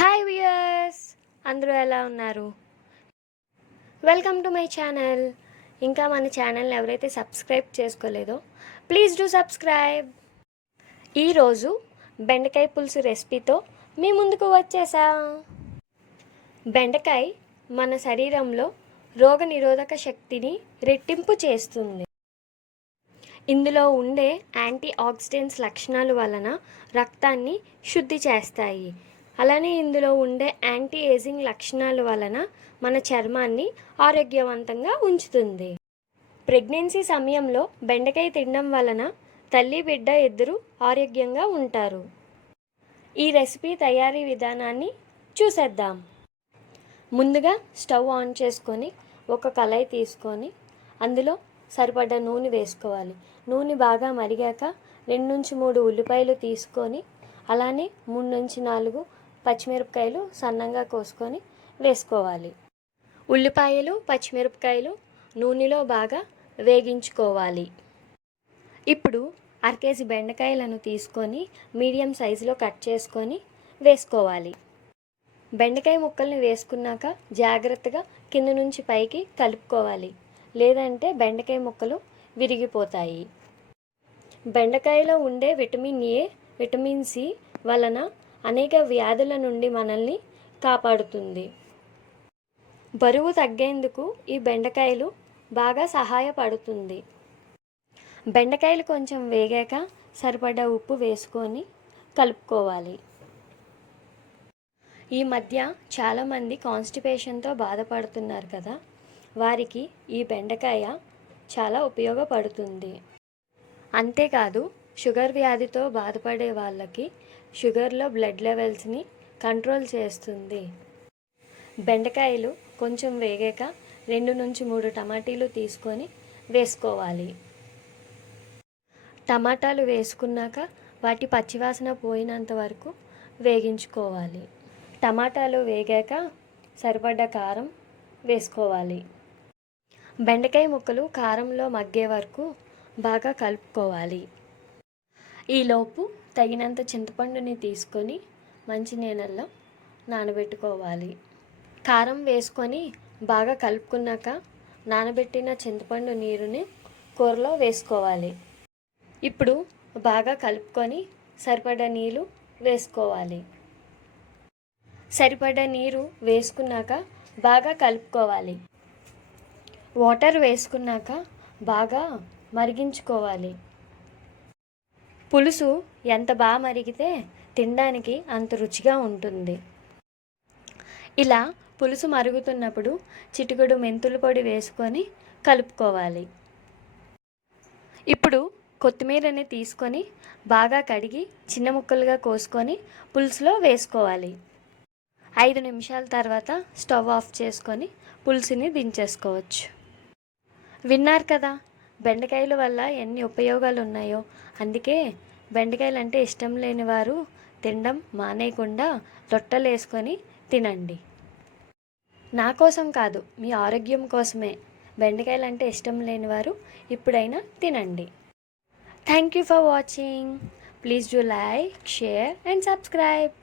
Hi viewers, అందరూ ఎలా ఉన్నారు? Welcome to my channel. ఇంకా మన ఛానల్ని ఎవరైతే సబ్స్క్రైబ్ చేసుకోలేదో ప్లీజ్ డూ సబ్స్క్రైబ్. ఈరోజు బెండకాయ పులుసు రెసిపీతో మీ ముందుకు వచ్చేసా. బెండకాయ మన శరీరంలో రోగనిరోధక శక్తిని రెట్టింపు చేస్తుంది. ఇందులో ఉండే యాంటీ ఆక్సిడెంట్స్ లక్షణాల వలన రక్తాన్ని శుద్ధి చేస్తాయి. అలానే ఇందులో ఉండే యాంటీ ఏజింగ్ లక్షణాల వలన మన చర్మాన్ని ఆరోగ్యవంతంగా ఉంచుతుంది. ప్రెగ్నెన్సీ సమయంలో బెండకాయ తినడం వలన తల్లి బిడ్డ ఇద్దరూ ఆరోగ్యంగా ఉంటారు. ఈ రెసిపీ తయారీ విధానాన్ని చూసేద్దాం. ముందుగా స్టవ్ ఆన్ చేసుకొని ఒక కళాయి తీసుకొని అందులో సరిపడ్డ నూనె వేసుకోవాలి. నూనె బాగా మరిగాక 2 నుంచి 3 ఉల్లిపాయలు తీసుకొని అలానే 3 నుంచి 4 పచ్చిమిరపకాయలు సన్నంగా కోసుకొని వేసుకోవాలి. ఉల్లిపాయలు పచ్చిమిరపకాయలు నూనెలో బాగా వేగించుకోవాలి. ఇప్పుడు 1/2 కేజీ బెండకాయలను తీసుకొని మీడియం సైజులో కట్ చేసుకొని వేసుకోవాలి. బెండకాయ ముక్కల్ని వేసుకున్నాక జాగ్రత్తగా కింద నుంచి పైకి కలుపుకోవాలి, లేదంటే బెండకాయ ముక్కలు విరిగిపోతాయి. బెండకాయలో ఉండే విటమిన్ ఏ, విటమిన్ సి వలన అనేక వ్యాధుల నుండి మనల్ని కాపాడుతుంది. బరువు తగ్గేందుకు ఈ బెండకాయలు బాగా సహాయపడుతుంది. బెండకాయలు కొంచెం వేగాక సరిపడ్డ ఉప్పు వేసుకొని కలుపుకోవాలి. ఈ మధ్య చాలామంది కాన్స్టిపేషన్తో బాధపడుతున్నారు కదా, వారికి ఈ బెండకాయ చాలా ఉపయోగపడుతుంది. అంతేకాదు షుగర్ వ్యాధితో బాధపడే వాళ్ళకి షుగర్లో బ్లడ్ లెవెల్స్ని కంట్రోల్ చేస్తుంది. బెండకాయలు కొంచెం వేగాక 2 నుంచి 3 టమాటీలు తీసుకొని వేసుకోవాలి. టమాటాలు వేసుకున్నాక వాటి పచ్చివాసన పోయినంత వరకు వేగించుకోవాలి. టమాటాలు వేగాక సరిపడ్డ కారం వేసుకోవాలి. బెండకాయ ముక్కలు కారంలో మగ్గే వరకు బాగా కలుపుకోవాలి. ఈలోపు తగినంత చింతపండుని తీసుకొని మంచి నీళ్ళల్లో నానబెట్టుకోవాలి. కారం వేసుకొని బాగా కలుపుకున్నాక నానబెట్టిన చింతపండు నీరుని కూరలో వేసుకోవాలి. ఇప్పుడు బాగా కలుపుకొని సరిపడా నీళ్ళు వేసుకోవాలి. సరిపడా నీరు వేసుకున్నాక బాగా కలుపుకోవాలి. వాటర్ వేసుకున్నాక బాగా మరిగించుకోవాలి. పులుసు ఎంత బాగా మరిగితే తినడానికి అంత రుచిగా ఉంటుంది. ఇలా పులుసు మరుగుతున్నప్పుడు చిటికెడు మెంతుల పొడి వేసుకొని కలుపుకోవాలి. ఇప్పుడు కొత్తిమీరని తీసుకొని బాగా కడిగి చిన్న ముక్కలుగా కోసుకొని పులుసులో వేసుకోవాలి. 5 నిమిషాల తర్వాత స్టవ్ ఆఫ్ చేసుకొని పులుసుని దించేసుకోవచ్చు. విన్నారు కదా బెండకాయల వల్ల ఎన్ని ఉపయోగాలు ఉన్నాయో. అందుకే బెండకాయలు అంటే ఇష్టం లేని వారు తినడం మానేయకుండా రొట్టెలు వేసుకొని తినండి. నా కోసం కాదు, మీ ఆరోగ్యం కోసమే. బెండకాయలు అంటే ఇష్టం లేని వారు ఇప్పుడైనా తినండి. Thank you for watching. Please do like, share and subscribe.